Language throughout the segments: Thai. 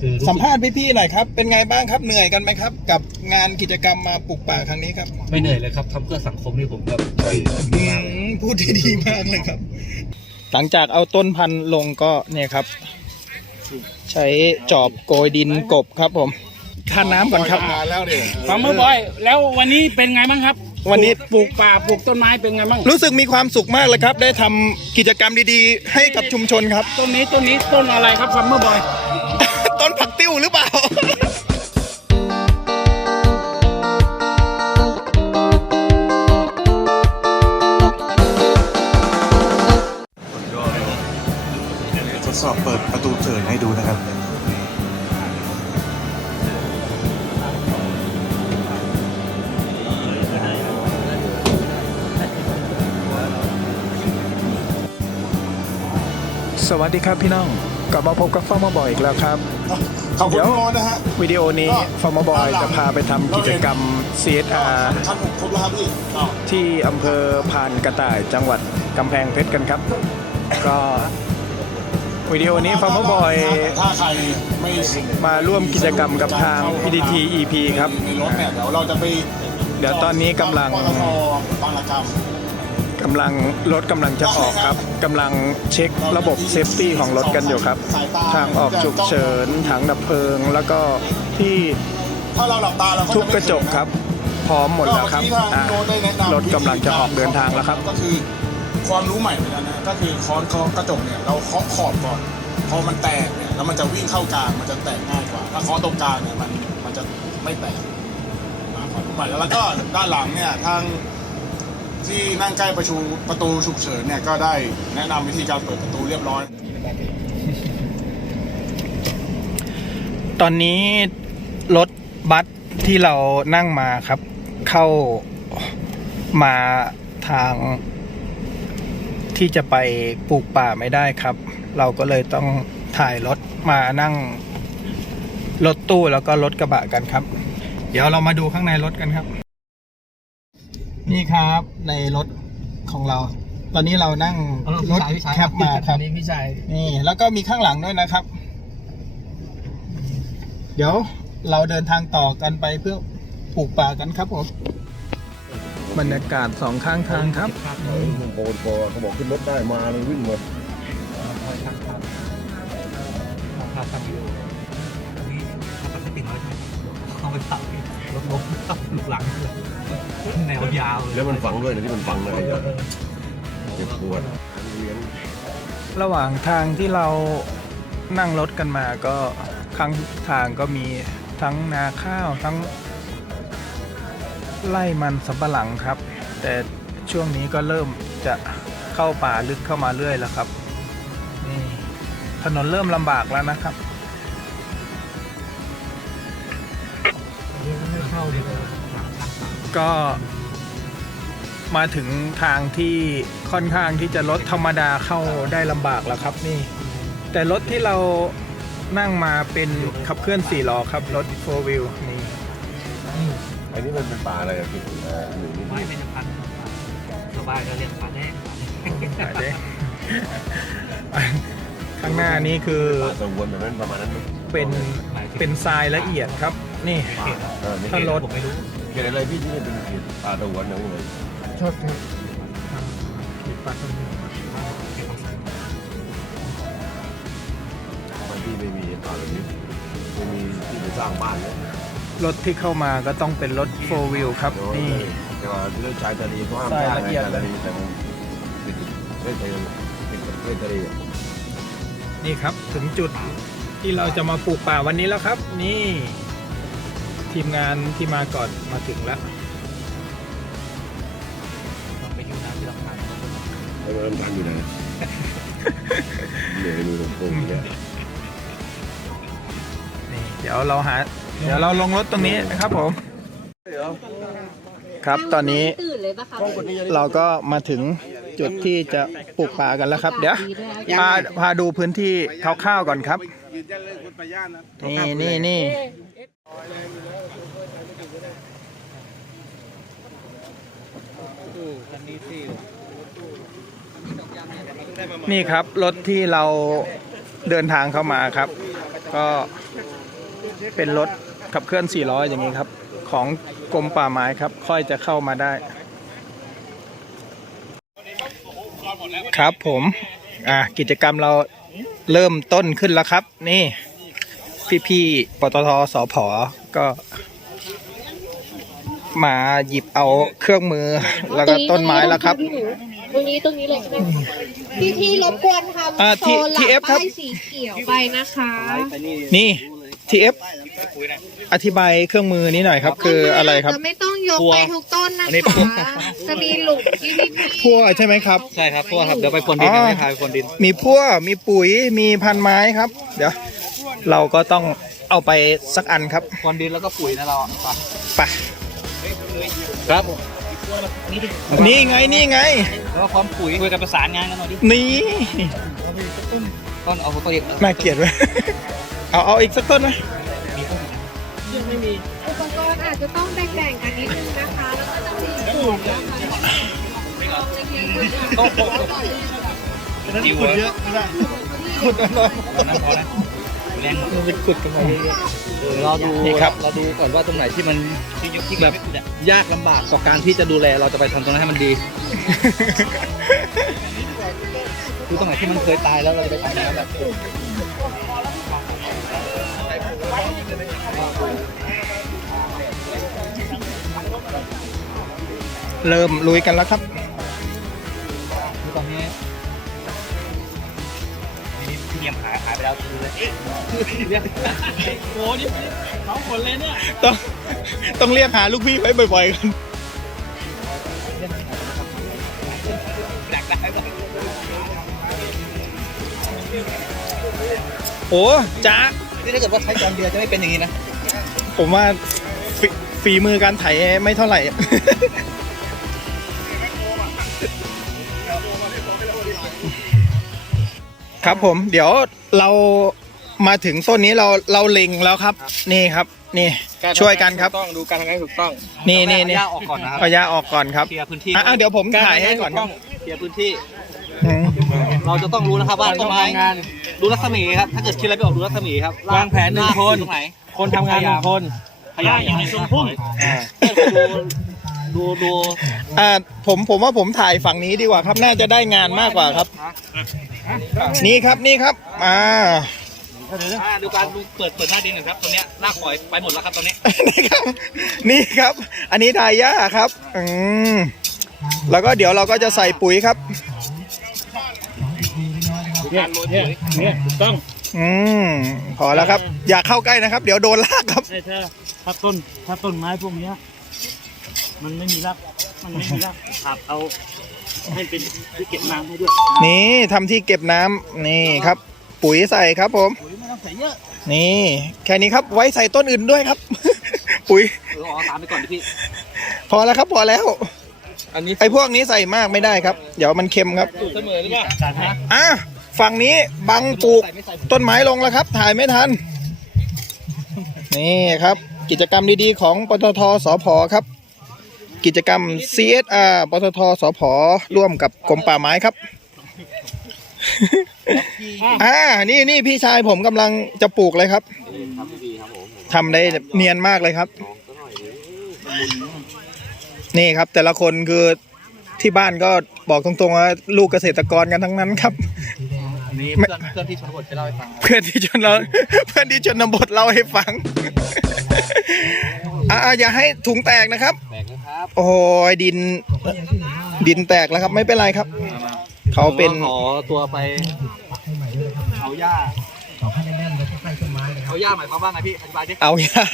คือรู้สึกสัมภาษณ์พี่ๆหน่อยครับ เป็นไงบ้างครับเหนื่อยกันไหมครับ กับงานกิจกรรมมาปลูกป่าครั้งนี้ครับไม่เหนื่อยเลยครับทำเพื่อสังคมนี่ผมแบบอืมพูดที่ดีมากเลยครับ หลังจากเอาต้นพันธุ์ลงก็เนี่ยครับ ใช้จอบโกยดินกบครับผมทานน้ำก่อนครับฟาร์มเมอร์บอย แล้ววันนี้เป็นไงบ้างครับวันนี้ ปลูกป่าปลูกต้นไม้เป็นไงบ้างรู้สึกมีความสุขมากเลยครับ ได้ทำกิจกรรมดีๆ ให้กับชุมชนครับ ต้นนี้ต้นนี้ต้นอะไรครับฟาร์มเมอร์บอยต้ นผักติ้วหรือเปล่าทดสอบเปิดประตูเถินให้ดูนะครับสวัสดีครับพี่น้อง กลับมาพบกับฟอร์มบอยอีกแล้วครับ ขอบคุณพี่โมนะฮะ วิดีโอนี้ฟอร์มบอยจะพาไปทำกิจกรรม CSR ชั้นหกครบแล้วครับพี่อ้าวที่อำเภอพานกระต่ายจังหวัดกำแพงเพชรกันครับ ก็วิดีโอนี้ฟอร์มบอยถ้าใครไม่มาร่วมกิจกรรมกับทาง PDT EP ครับในรถเนี่ยเดี๋ยวเราจะไปเดี๋ยวตอนนี้กำลังปตทบางระ กำลังรถกำลังจะออกครับกำลังเช็คระบบเซฟตี้ของรถกันอยู่ครับ ทางออกฉุกเฉินถังดับเพลิง แล้วก็ที่ถ้าเราหลับตาเราทุกกระจกครับ พร้อมหมดแล้วครับรถกำลังจะออกเดินทางแล้วครับ ก็คือความรู้ใหม่เหมือนกันนะก็คือค้อนคาะกระจกเนี่ยเราเคาะขอบก่อนพอมันแตกเนี่ยแล้วมันจะวิ่งเข้ากลางมันจะแตกง่ายกว่า ถ้าเคาะตรงกลางเนี่ยมันมันจะไม่แตกความรู้ใหม่แล้วแล้วก็ด้านหลังเนี่ยทาง ที่นั่งใกล้ประตูประตูฉุกเฉินเนี่ยก็ได้แนะนำวิธีการเปิดประตูเรียบร้อย ตอนนี้รถบัสที่เรานั่งมาครับ เข้ามาทาง ที่จะไปปลูกป่าไม่ได้ครับ เราก็เลยต้องถ่ายรถมานั่งรถตู้แล้วก็รถกระบะกันครับ เดี๋ยวเรามาดูข้างในรถกันครับ นี่ครับในรถของเรา ตอนนี้เรานั่งรถแคปมาครับนี่พี่ชายนี่แล้วก็มีข้างหลังด้วยนะครับ เดี๋ยวเราเดินทางต่อกันไปเพื่อปลูกป่ากันครับผมบรรยากาศสองข้างทางครับโปรโปรเขาบอกขึ้นรถได้มาเลยวิ่งหมด ถล้มลูกหลังแนวยาวเลยแล้วมันฝังด้วยนะที่มันฝังอะไรเจ็บปวดเลี้ยงระหว่างทางที่เรานั่งรถกันมาก็ข้างทางก็มีทั้งนาข้าวทั้งไล่มันสำปะหลังครับ แต่ช่วงนี้ก็เริ่มจะเข้าป่าลึกเข้ามาเรื่อยแล้วครับนี่ถนนเริ่มลำบากแล้วนะครับ เข้าดีเลยก็มาถึงทางที่ค่อนข้างที่จะรถธรรมดาเข้าได้ลำบากแล้วครับนี่ แต่รถที่เรานั่งมาเป็นขับเคลื่อน4ล้อครับ รถ4 wheel นี่อันนี้มันเป็นป่าอะไรอะพี่เอ่อหนึ่งนิดไม่เป็นพันชาวบ้านก็เรียกผาแดงอะเด้ข้างหน้านี้คือป่าตะวันแบบนั้นประมาณนั้นเป็นเป็นทรายละเอียดครับ นี่เออนี่ถ้ารถผมไม่รู้เขียนอะไรพี่ที่นี่เป็นเขียนป่าตะวันนะเว้ยชอบครับบางที่ไม่มีป่าแบบนี้ไม่มีที่ไปสร้างบ้านเนี่ยรถที่เข้ามาก็ต้องเป็นรถ4 wheel ครับเดี๋ยวนี่แต่ว่าเรื่องชายทะเลก็ห้ามทรายสร้างละเอียดชายทะเลแต่มันติดเล่นทะเลติดเล่นทะเลอะนี่ครับถึงจุดที่เราจะมาปลูกป่าวันนี้แล้วครับ นี่ ทีมงานที่มาก่อนมาถึงแล้วต้องไปอยู่น้ำที่ลำพังแล้วมันทำอยู่ไหนเหนื่อยดูลำโพงอย่างเงี้ยนี่เดี๋ยวเราหา เดี๋ยวเราลงรถตรงนี้นะครับผม ครับตอนนี้ตื่นเลยปะคะเราก็มาถึงจุดที่จะปลูกป่ากันแล้วครับ เดี๋ยวพาพาดูพื้นที่คร่าวๆก่อนครับนี่นี่นี่นี่ครับ รถที่เราเดินทางเข้ามาครับ ก็เป็นรถขับเคลื่อนสี่ล้ออย่างนี้ครับ ของกรมป่าไม้ครับ ค่อยจะเข้ามาได้ ครับผม อ่ากิจกรรมเรา เริ่มต้นขึ้นแล้วครับ นี่ พี่ๆปตทสพก็ มาหยิบเอาเครื่องมือแล้วก็ต้นไม้แล้วครับ ตรงนี้ตรงนี้เลยก็ได้พี่ที่รบกวนทำอ่าโซที่นหลัง TF ครับป้ายสีเขียวไปนะคะ นี่ทีเอฟ อธิบายเครื่องมือนี้หน่อยครับ คืออะไรครับ จะไม่ต้องยกไปทุกต้นนะคะจะมีหลุมที่พี่พี่พั่วใช่ไหมครับใช่ครับพวกครับเดี๋ยวไปพรวนดินอ๋อไม่พาไปพรวนดิน มีพั่วมีปุ๋ยมีพันไม้ครับ เดี๋ยว เราก็ต้องเอาไปสักอันครับพรวนดินแล้วก็ปุ๋ยนะเราอะไปครับนี่ไงนี่ไงแล้วก็พร้อมปุ๋ยคุยกันประสานงานกันหน่อยดินี่ต้นเอาต้นเอกน่าเกลียดไหมเอาเอาอีกสักต้นไหม อุปกรณ์อาจจะต้องแบ่งๆกันนิดนึงนะคะ แล้วก็จะมีกลุ่มนะคะจิ๋วเยอะขุดอร่อยนั่นพอนะแรงหมดไปขุดกันมาเยอะเออเราดูนี่ครับเราดูก่อนว่าตรงไหนที่มันแบบยากลำบากต่อการที่จะดูแลเราจะไปทำตรงนั้นให้มันดีคือตรงไหนที่มันเคยตายแล้วเราจะไปทำอย่างนั้นแบบ เริ่มลุยกันแล้วครับคือตอนนี้นี่พี่เงียมหายหายไปแล้วคือเลยเรียกโอ้นี่สองคนเลยเนี่ย ต้องต้องเรียกหาลูกพี่ไว้บ่อยๆกันดักได้ไหมโอ้จ้า นี่ถ้าเกิดว่าใช้จานเบียร์จะไม่เป็นอย่างนี้นะ ผมว่าฝฝีมือการไถไม่เท่าไหร่ ครับผม เดี๋ยวเรามาถึงต้นนี้เราเราเล็งแล้วครับ นี่ครับ นี่ช่วยกันครับ ต้องดูการทำงานถูกต้อง นี่นี่นี่เอาหญ้าออกก่อนนะครับเอายาออกก่อนครับเคลียร์พื้นที่อะอะเดี๋ยวผมถ่ายให้ก่อนครับเคลียร์พื้นที่อืมเราจะต้องรู้นะครับว่าต้นไม้ ดูรัศมีครับ ถ้าเกิดคิดอะไรไม่ออกดูรัศมีครับวางแผนหนึ่งคนตรงไหนคนทำงานหนึ่งคนพยายามอย่างในทรงพุ่มดูดูอ่าผมผมว่าผมถ่ายฝั่งนี้ดีกว่าครับ น่าจะได้งานมากกว่าครับ นี่ครับนี่ครับ อ่า อ่าดูการดูเปิดเปิดหน้าดินหน่อยครับตรงเนี้ยรากปล่อยไปหมดแล้วครับตอนนี้นี่ครับ นี่ครับ อันนี้ทายาครับ อืม แล้วก็เดี๋ยวเราก็จะใส่ปุ๋ยครับ เนี่ยเนี่ยเนี่ยถูกต้องอืมพอแล้วครับ อย่าเข้าใกล้นะครับ เดี๋ยวโดนลากครับใช่ถ้าถ้าต้นถ้าต้นไม้พวกเนี้ยมันไม่มีรากมันไม่มีรากขาบเอาให้เป็นที่เก็บน้ำให้ด้วยนี่ทำที่เก็บน้ำนี่ครับ ปุ๋ยใส่ครับผม ปุ๋ยไม่ต้องใส่เยอะนี่ แค่นี้ครับไว้ใส่ต้นอื่นด้วยครับ ปุ๋ย เออเอาตามไปก่อนดิพี่พอแล้วครับพอแล้ว อันนี้ไอ้พวกนี้ใส่มากไม่ได้ครับ เดี๋ยวมันเค็มครับ สูตรเสมอหรือเปล่าจัดนะอะ ฝั่งนี้บังปลูกต้นไม้ลงแล้วครับ ถ่ายไม่ทัน นี่ครับ กิจกรรมดีๆ ของปตทสพครับ กิจกรรม CSR ปตทสพร่วมกับกรมป่าไม้ครับอ่านี่นี่พี่ชายผมกำลังจะปลูกเลยครับทำได้เนียนมากเลยครับ นี่ครับ แต่ละคนคือที่บ้านก็บอกตรงๆว่าลูกเกษตรกรกันทั้งนั้นครับ นนี้เพื่อนเพื่อนที่ชนบทจะเล่าให้ฟังครับเพื่อนที่ชนเราเพื่อนที่ชนบทเล่าให้ฟังอ่าอย่าให้ถุงแตกนะครับ แบกนะครับโอ้ยดิน ดินแตกแล้วครับไม่เป็นไรครับ เขาเป็นขอตัวไปเอาหญ้าเอาหญ้าหมายความว่าไงพี่อธิบายดิเอาหญ้า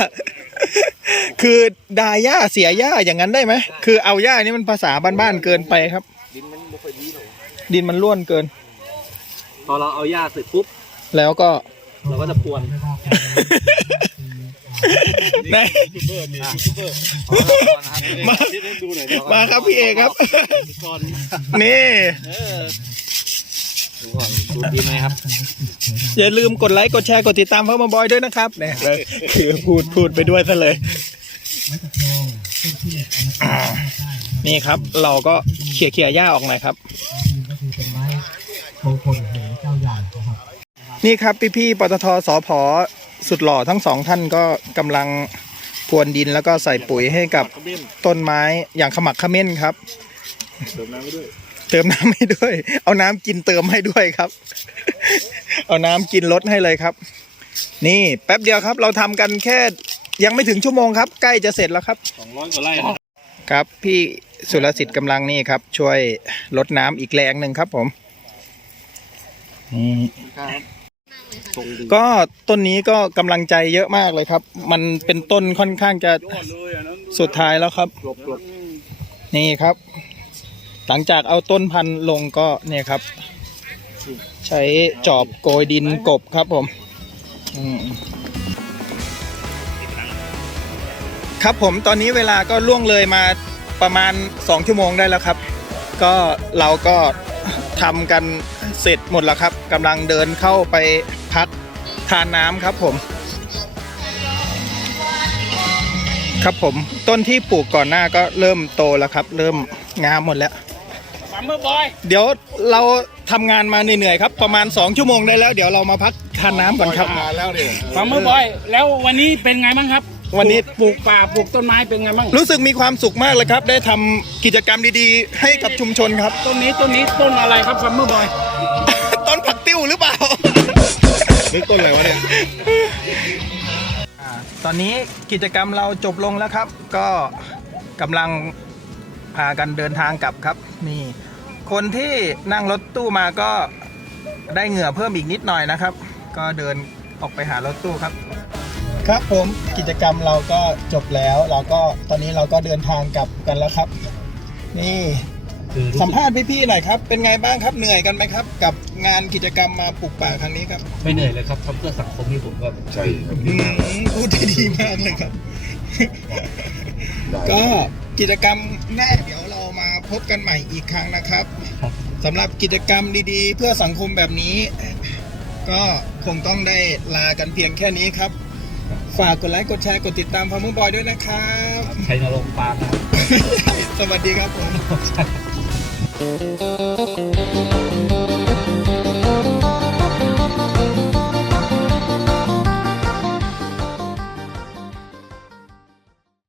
คือดาหญ้าเสียหญ้าอย่างนั้นได้ไหมคือเอาหญ้านี่มันภาษาบ้านๆเกินไปครับ ดินมันไม่ค่อยดีหรอกดินมันร่วนเกิน พอเราเอาหญ้าเสร็จปุ๊บแล้วก็ เราก็จะพรวนไหนมามาครับพี่เอกครับนี่ เออดูก่อนดูดีไหมครับ อย่าลืมกดไลค์กดแชร์กดติดตามเพิ่มมาบอยด้วยนะครับเนี่ยเลยคือพูดพูดไปด้วยซะเลยอ่านี่ครับ เราก็เขี่ยเขี่ยหญ้าออกหน่อยครับ นี่ครับพี่พี่ๆปตทสพสุดหล่อทั้งสองท่านก็กำลังพรวนดินแล้วก็ใส่ปุ๋ยให้กับขมิ้นต้นไม้อย่างขมักเขม้นครับ เติมน้ำไปด้วยเติมน้ำให้ด้วย เอาน้ำกินเติมให้ด้วยครับ เอาน้ำกินลดให้เลยครับ นี่แป๊บเดียวครับเราทำกันแค่ยังไม่ถึงชั่วโมงครับ ใกล้จะเสร็จแล้วครับ สองร้อยกว่าไร่ครับพี่สุรสิทธิ์กำลังนี่ครับ ช่วยลดน้ำอีกแรงหนึ่งครับผมนี่ ก็ต้นนี้ก็กำลังใจเยอะมากเลยครับ มันเป็นต้นค่อนข้างจะสุดท้ายแล้วครับ นี่ครับ หลังจากเอาต้นพันธุ์ลงก็เนี่ยครับ ใช้จอบโกยดินกบครับผมอืมครับผมตอนนี้เวลาก็ล่วงเลยมาประมาณ 2 ชั่วโมงได้แล้วครับ ก็เราก็ทำกันเสร็จหมดแล้วครับกำลังเดินเข้าไปพัก ทานน้ำครับผม ครับผมต้นที่ปลูกก่อนหน้าก็เริ่มโตแล้วครับ เริ่มงามหมดแล้วฟัมเมอร์บอยเดี๋ยวเราทำงานมาเหนื่อยๆครับ ประมาณ 2 ชั่วโมงได้แล้ว เดี๋ยวเรามาพักทานน้ำก่อนครับทำงานแล้วเนี่ยฟัมเมอร์บอยแล้ววันนี้เป็นไงบ้างครับวันนี้ ปลูกป่าปลูกต้นไม้เป็นไงบ้างรู้สึกมีความสุขมากเลยครับ ได้ทำกิจกรรมดีๆ ให้กับชุมชนครับ ต้นนี้ต้นนี้ต้นอะไรครับฟัมเมอร์บอย ต้นผักติ้วหรือเปล่า นึกต้นอะไรวะเนี่ย อ่าตอนนี้กิจกรรมเราจบลงแล้วครับ ก็กำลังพากันเดินทางกลับครับ นี่ คนที่นั่งรถตู้มาก็ได้เหงื่อเพิ่มอีกนิดหน่อยนะครับ ก็เดินออกไปหารถตู้ครับ ครับผมกิจกรรมเราก็จบแล้ว เราก็ตอนนี้เราก็เดินทางกลับกันแล้วครับ นี่ คือรู้สัมสึกภาษณ์พี่ๆหน่อยครับ เป็นไงบ้างครับเหนื่อยกันไหมครับ กับงานกิจกรรมมาปลูกป่าครั้งนี้ครับไม่เหนื่อยเลยครับทำเพื่อสังคมนี่ผมก็ใช่ครับอืมพูดได้ดีมากเลยครับก็กิจกรรมแน่เดี๋ยวเรามาพบกันใหม่อีกครั้งนะครับสำหรับกิจกรรมดีๆ เพื่อสังคมแบบนี้ ก็คงต้องได้ลากันเพียงแค่นี้ครับ ฝากกดไลค์กดแชร์กดติดตามพามุบอยด้วยนะครับใช้นรงค์ฟาร์มนะครับ สวัสดีครับผม Thank you.